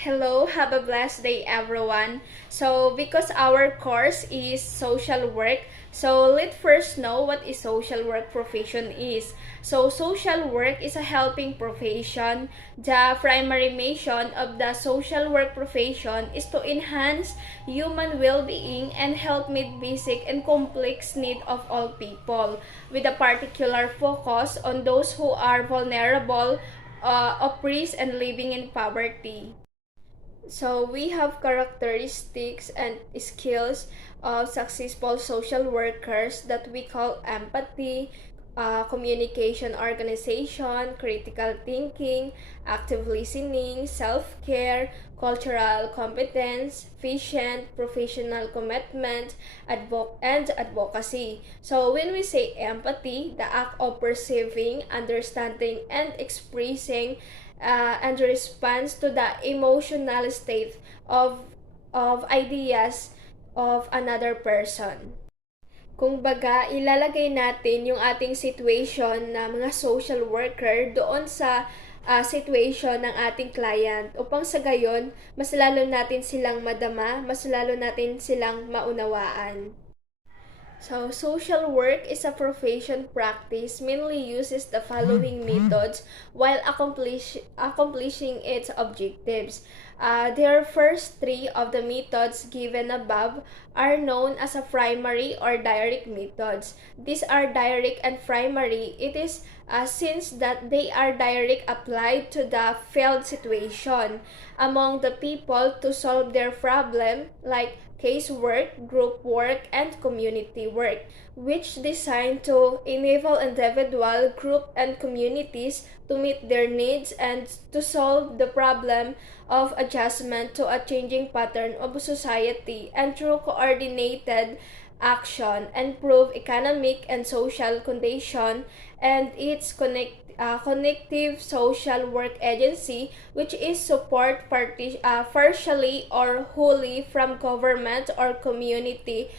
Hello, have a blessed day everyone. So because our course is social work, so let's first know what is social work profession is. So social work is a helping profession. The primary mission of the social work profession is to enhance human well-being and help meet basic and complex needs of all people, with a particular focus on those who are vulnerable, oppressed, and living in poverty. So we have characteristics and skills of successful social workers that we call empathy, communication organization, critical thinking, active listening, self-care, cultural competence, patient, professional commitment, and advocacy. So when we say empathy, the act of perceiving, understanding, and expressing and response to the emotional state of ideas of another person. Kung baga, ilalagay natin yung ating situation na mga social worker doon sa situation ng ating client upang sa gayon, mas lalo natin silang madama, mas lalo natin silang maunawaan. So, social work is a profession practice mainly uses the following methods while accomplishing its objectives. Their first three of the methods given above are known as a primary or direct methods. These are direct and primary. It is since that they are direct applied to the felt situation among the people to solve their problem, like casework, group work, and community work, which designed to enable individual, group, and communities to meet their needs and to solve the problem of adjustment to a changing pattern of society, and through coordinated action improve economic and social condition and its connective social work agency, which is support partially or wholly from government or community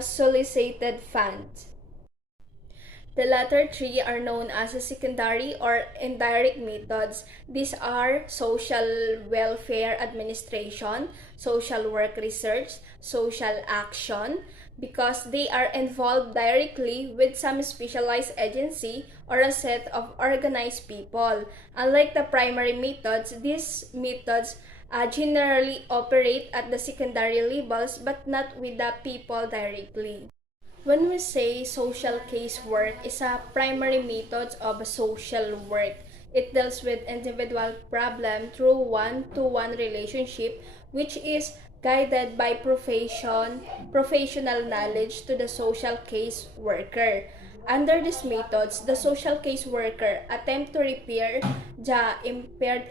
solicited funds. The latter three are known as secondary or indirect methods. These are social welfare administration, social work research, social action, because they are involved directly with some specialized agency or a set of organized people. Unlike the primary methods, these methods generally operate at the secondary levels but not with the people directly. When we say social casework is a primary method of social work, it deals with individual problem through one-to-one relationship, which is guided by professional knowledge to the social case worker. Under these methods, the social case worker attempt to repair the impaired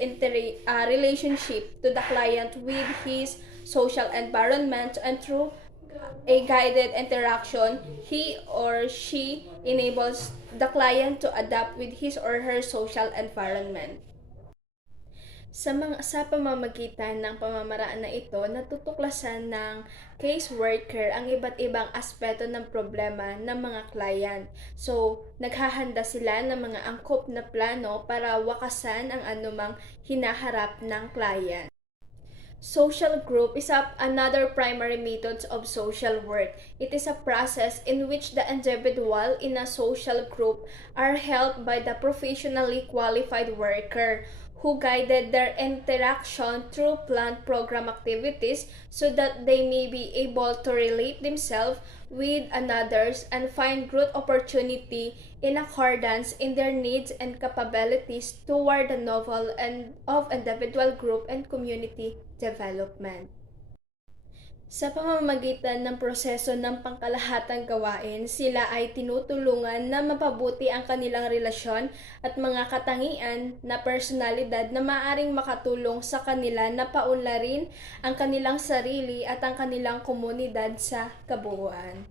relationship to the client with his social environment, and through a guided interaction, he or she enables the client to adapt with his or her social environment. Sa pamamagitan ng pamamaraan na ito, natutuklasan ng caseworker ang iba't ibang aspeto ng problema ng mga client. So, naghahanda sila ng mga angkop na plano para wakasan ang anumang hinaharap ng client. Social group is another primary method of social work. It is a process in which the individual in a social group are helped by the professionally qualified worker who guided their interaction through planned program activities so that they may be able to relate themselves with others and find growth opportunity in accordance in their needs and capabilities toward the novel and of individual group and community development. Sa pamamagitan ng proseso ng pangkalahatang gawain, sila ay tinutulungan na mapabuti ang kanilang relasyon at mga katangian na personalidad na maaaring makatulong sa kanila na paunlarin ang kanilang sarili at ang kanilang komunidad sa kabuuan.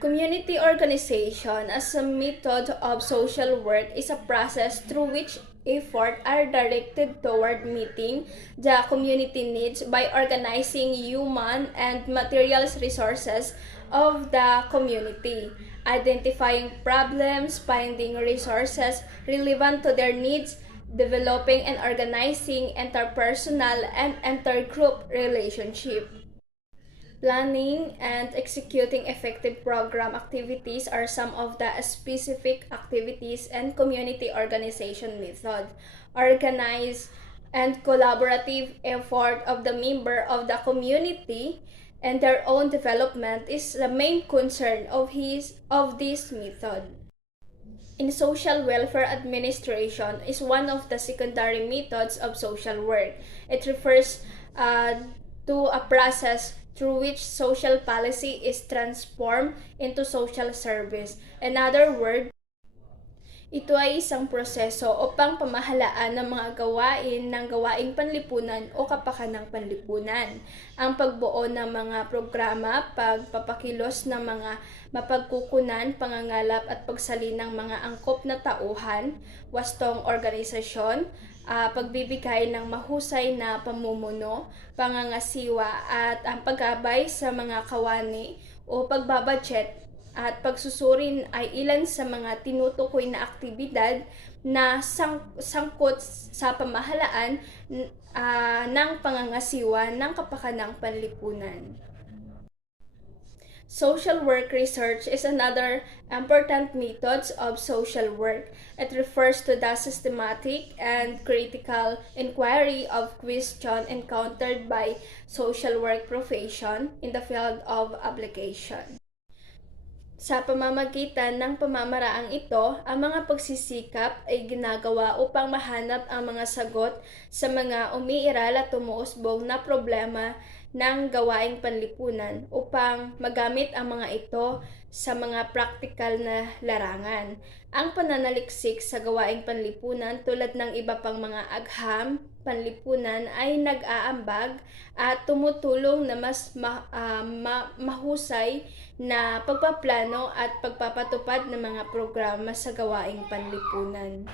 Community organization as a method of social work is a process through which efforts are directed toward meeting the community needs by organizing human and material resources of the community, identifying problems, finding resources relevant to their needs, developing and organizing interpersonal and intergroup relationship. Planning and executing effective program activities are some of the specific activities and community organization method. Organize and collaborative effort of the member of the community and their own development is the main concern of this method. In social welfare administration is one of the secondary methods of social work. It refers to a process through which social policy is transformed into social service. In other words, ito ay isang proseso upang pamahalaan ng mga gawain ng gawaing panlipunan o kapakanang panlipunan. Ang pagbuo ng mga programa, pagpapakilos ng mga mapagkukunan, pangangalap at pagsalin ng mga angkop na tauhan, wastong organisasyon, pagbibigay ng mahusay na pamumuno, pangangasiwa at ang paggabay sa mga kawani o pagbabudget at pagsusurin ay ilan sa mga tinutukoy na aktibidad na sangkot sa pamahalaan ng pangangasiwa ng kapakanang panlipunan. Social work research is another important method of social work. It refers to the systematic and critical inquiry of questions encountered by social work profession in the field of application. Sa pamamagitan ng pamamaraang ito, ang mga pagsisikap ay ginagawa upang mahanap ang mga sagot sa mga umiiral at umuusbong na problema ng gawaing panlipunan upang magamit ang mga ito sa mga praktikal na larangan. Ang pananaliksik sa gawaing panlipunan tulad ng iba pang mga agham panlipunan ay nag-aambag at tumutulong na mas mahusay na pagpaplano at pagpapatupad ng mga programa sa gawaing panlipunan.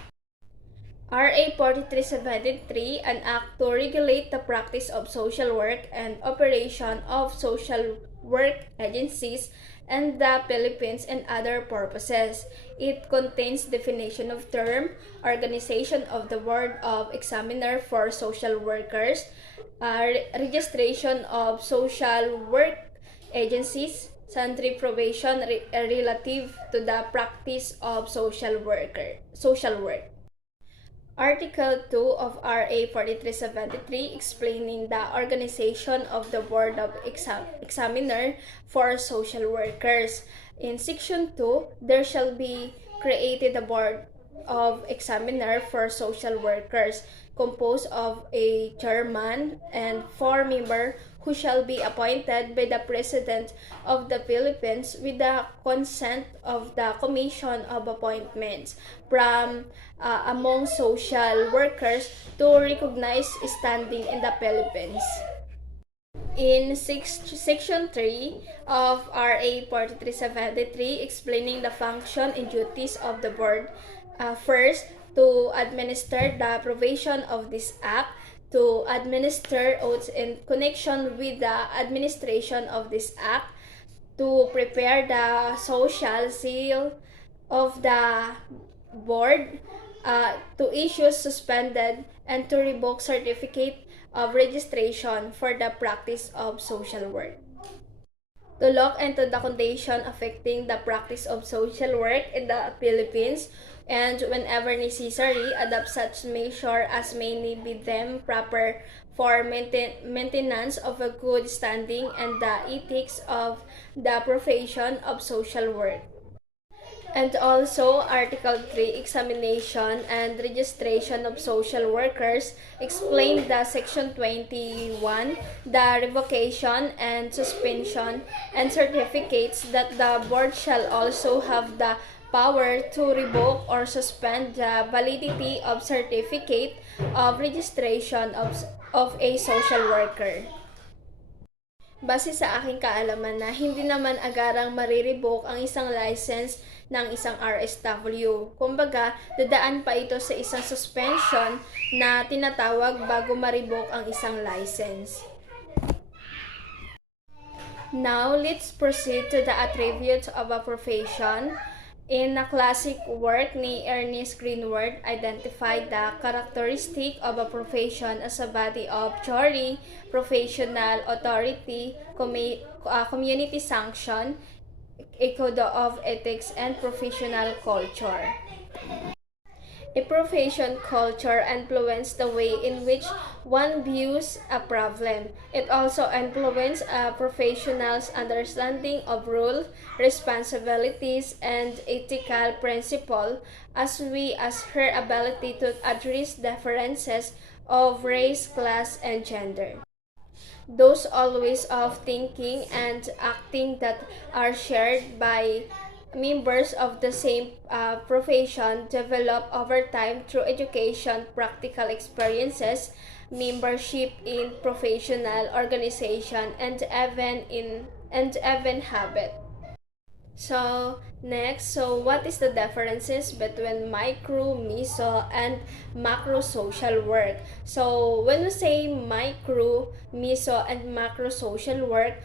RA 4373, an act to regulate the practice of social work and operation of social work agencies in the Philippines and other purposes. It contains definition of term, organization of the Board of Examiner for social workers, registration of social work agencies, sundry provision relative to the practice of social work. Article 2 of RA 4373 explaining the organization of the Board of Examiner for social workers. In Section 2, there shall be created a Board of Examiner for social workers composed of a chairman and 4 members who shall be appointed by the President of the Philippines with the consent of the Commission of Appointments from among social workers to recognize standing in the Philippines. In Section 3 of RA 4373 explaining the function and duties of the board, first, to administer the provision of this act, to administer oaths in connection with the administration of this act, to prepare the social seal of the board, to issue suspended and to revoke certificate of registration for the practice of social work. To look into the condition affecting the practice of social work in the Philippines and whenever necessary, adopt such measure as may be deemed proper for maintenance of a good standing and the ethics of the profession of social work. And also, Article 3, Examination and Registration of Social Workers, explained the Section 21, the revocation and suspension and certificates that the board shall also have the power to revoke or suspend the validity of certificate of registration of a social worker. Base sa aking kaalaman na hindi naman agarang marirevoke ang isang license ng isang RSW. Kumbaga, dadaan pa ito sa isang suspension na tinatawag bago ma-revoke ang isang license. Now, let's proceed to the attributes of a profession. In a classic work ni Ernest Greenwald, identified the characteristic of a profession as a body of theory, professional authority, community sanction, a code of ethics, and professional culture. A profession culture influences the way in which one views a problem. It also influences a professional's understanding of rules, responsibilities, and ethical principles, as her ability to address differences of race, class, and gender. Those always of thinking and acting that are shared by members of the same profession develop over time through education, practical experiences, membership in professional organization, and even habit. So next, what is the differences between micro, meso, and macro social work? So when we say micro, meso, and macro social work,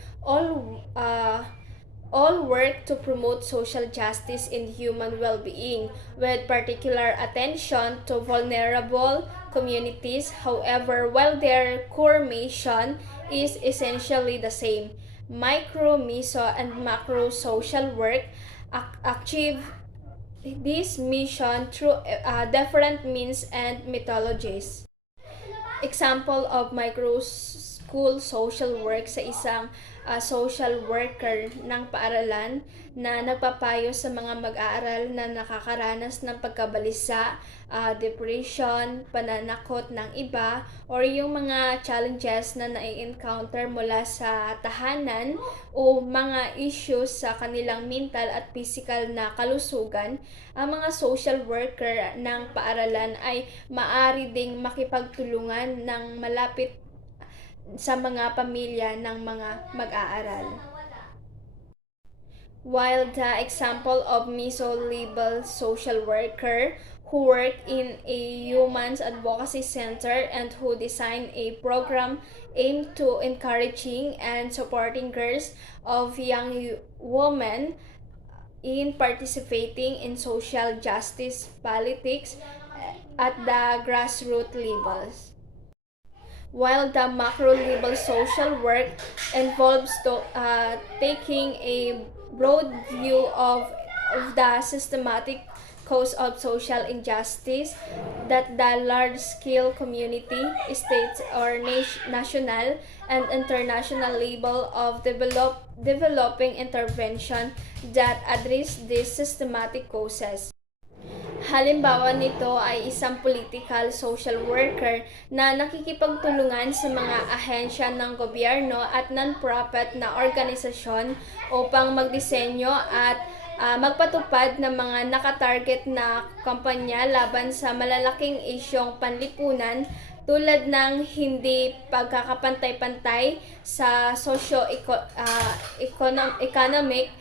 all work to promote social justice and human well-being, with particular attention to vulnerable communities. However, while their core mission is essentially the same, micro, meso, and macro social work achieve this mission through different means and methodologies. Example of micro school social work sa isang social worker ng paaralan na nagpapayo sa mga mag-aaral na nakakaranas ng pagkabalisa, depression, pananakot ng iba, or yung mga challenges na nai-encounter mula sa tahanan o mga issues sa kanilang mental at physical na kalusugan. Ang mga social worker ng paaralan ay maari ding makipagtulungan ng malapit sa mga pamilya ng mga mag-aaral. While the example of meso-label social worker who work in a human advocacy center and who design a program aimed to encouraging and supporting girls of young women in participating in social justice politics at the grassroots levels. While the macro level social work involves taking a broad view of the systematic cause of social injustice that the large-scale community, states, or national and international level of developing intervention that address these systematic causes. Halimbawa nito ay isang political social worker na nakikipagtulungan sa mga ahensya ng gobyerno at non-profit na organisasyon upang magdisenyo at magpatupad ng mga nakatarget na kampanya laban sa malalaking isyong panlipunan tulad ng hindi pagkakapantay-pantay sa socio-economic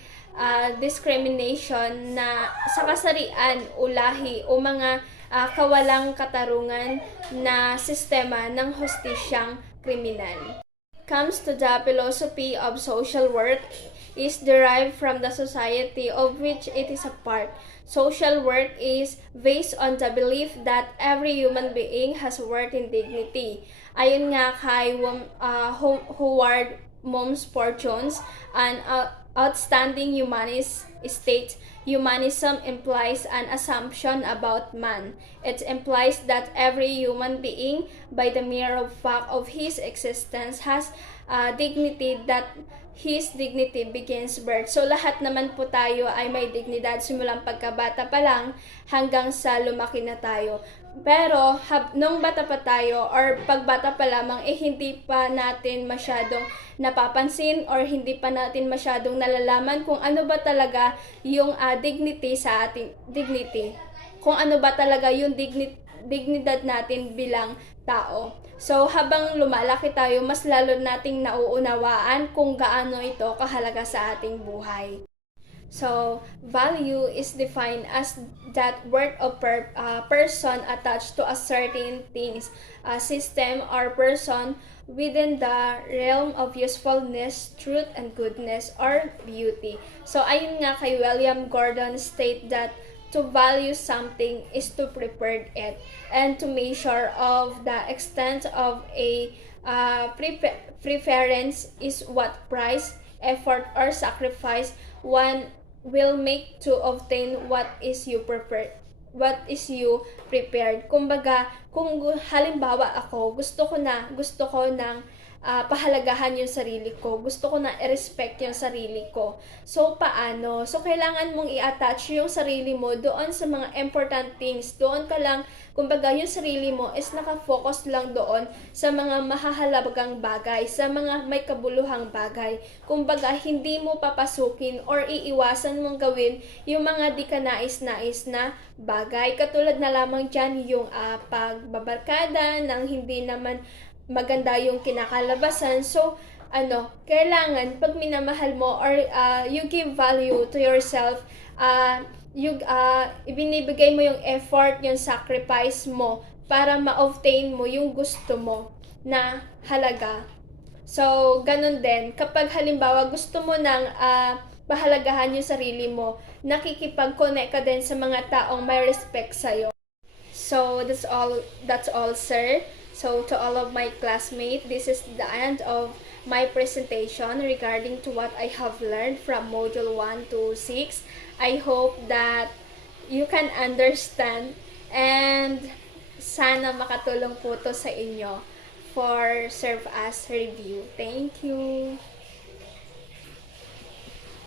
discrimination na sa kasarian o lahi o mga kawalang katarungan na sistema ng hustisyang kriminal. Comes to the philosophy of social work is derived from the society of which it is a part. Social work is based on the belief that every human being has worth and dignity. Ayon nga kay Howard Mom's Fortunes, an outstanding humanist state, humanism implies an assumption about man. It implies that every human being, by the mere fact of his existence, has dignity, that his dignity begins birth. So lahat naman po tayo ay may dignidad simulang pagkabata pa lang hanggang sa lumaki na tayo. Pero nung bata pa tayo or pagbata pa lamang hindi pa natin masyadong napapansin or hindi pa natin masyadong nalalaman kung ano ba talaga yung dignity sa ating dignity. Kung ano ba talaga yung dignidad natin bilang tao. So habang lumalaki tayo, mas lalo nating nauunawaan kung gaano ito kahalaga sa ating buhay. So, value is defined as that worth of person attached to a certain things, a system, or person within the realm of usefulness, truth, and goodness, or beauty. So, ayun nga kay William Gordon state that to value something is to prepare it and to measure of the extent of a preference is what price, effort, or sacrifice one will make to obtain what is you prepared, what is you prepared. Kumbaga, kung halimbawa ako, gusto ko ng pahalagahan yung sarili ko. Gusto ko na i-respect yung sarili ko. So, paano? So, kailangan mong i-attach yung sarili mo doon sa mga important things. Doon ka lang, kumbaga, yung sarili mo is nakafocus lang doon sa mga mahahalagang bagay, sa mga may kabuluhang bagay. Kumbaga, hindi mo papasukin or iiwasan mong gawin yung mga di ka nais-nais na bagay. Katulad na lamang dyan yung pagbabarkada ng hindi naman maganda yung kinakalabasan. So, kailangan pag minamahal mo or you give value to yourself, ibinibigay mo yung effort, yung sacrifice mo para ma-obtain mo yung gusto mo na halaga. So, ganun din. Kapag halimbawa gusto mo nang pahalagahan yung sarili mo, nakikipag-connect ka din sa mga taong may respect sa'yo. So that's all sir. So to all of my classmates, this is the end of my presentation regarding to what I have learned from module 1 to 6. I hope that you can understand and sana makatulong po to sa inyo for serve as review. Thank you.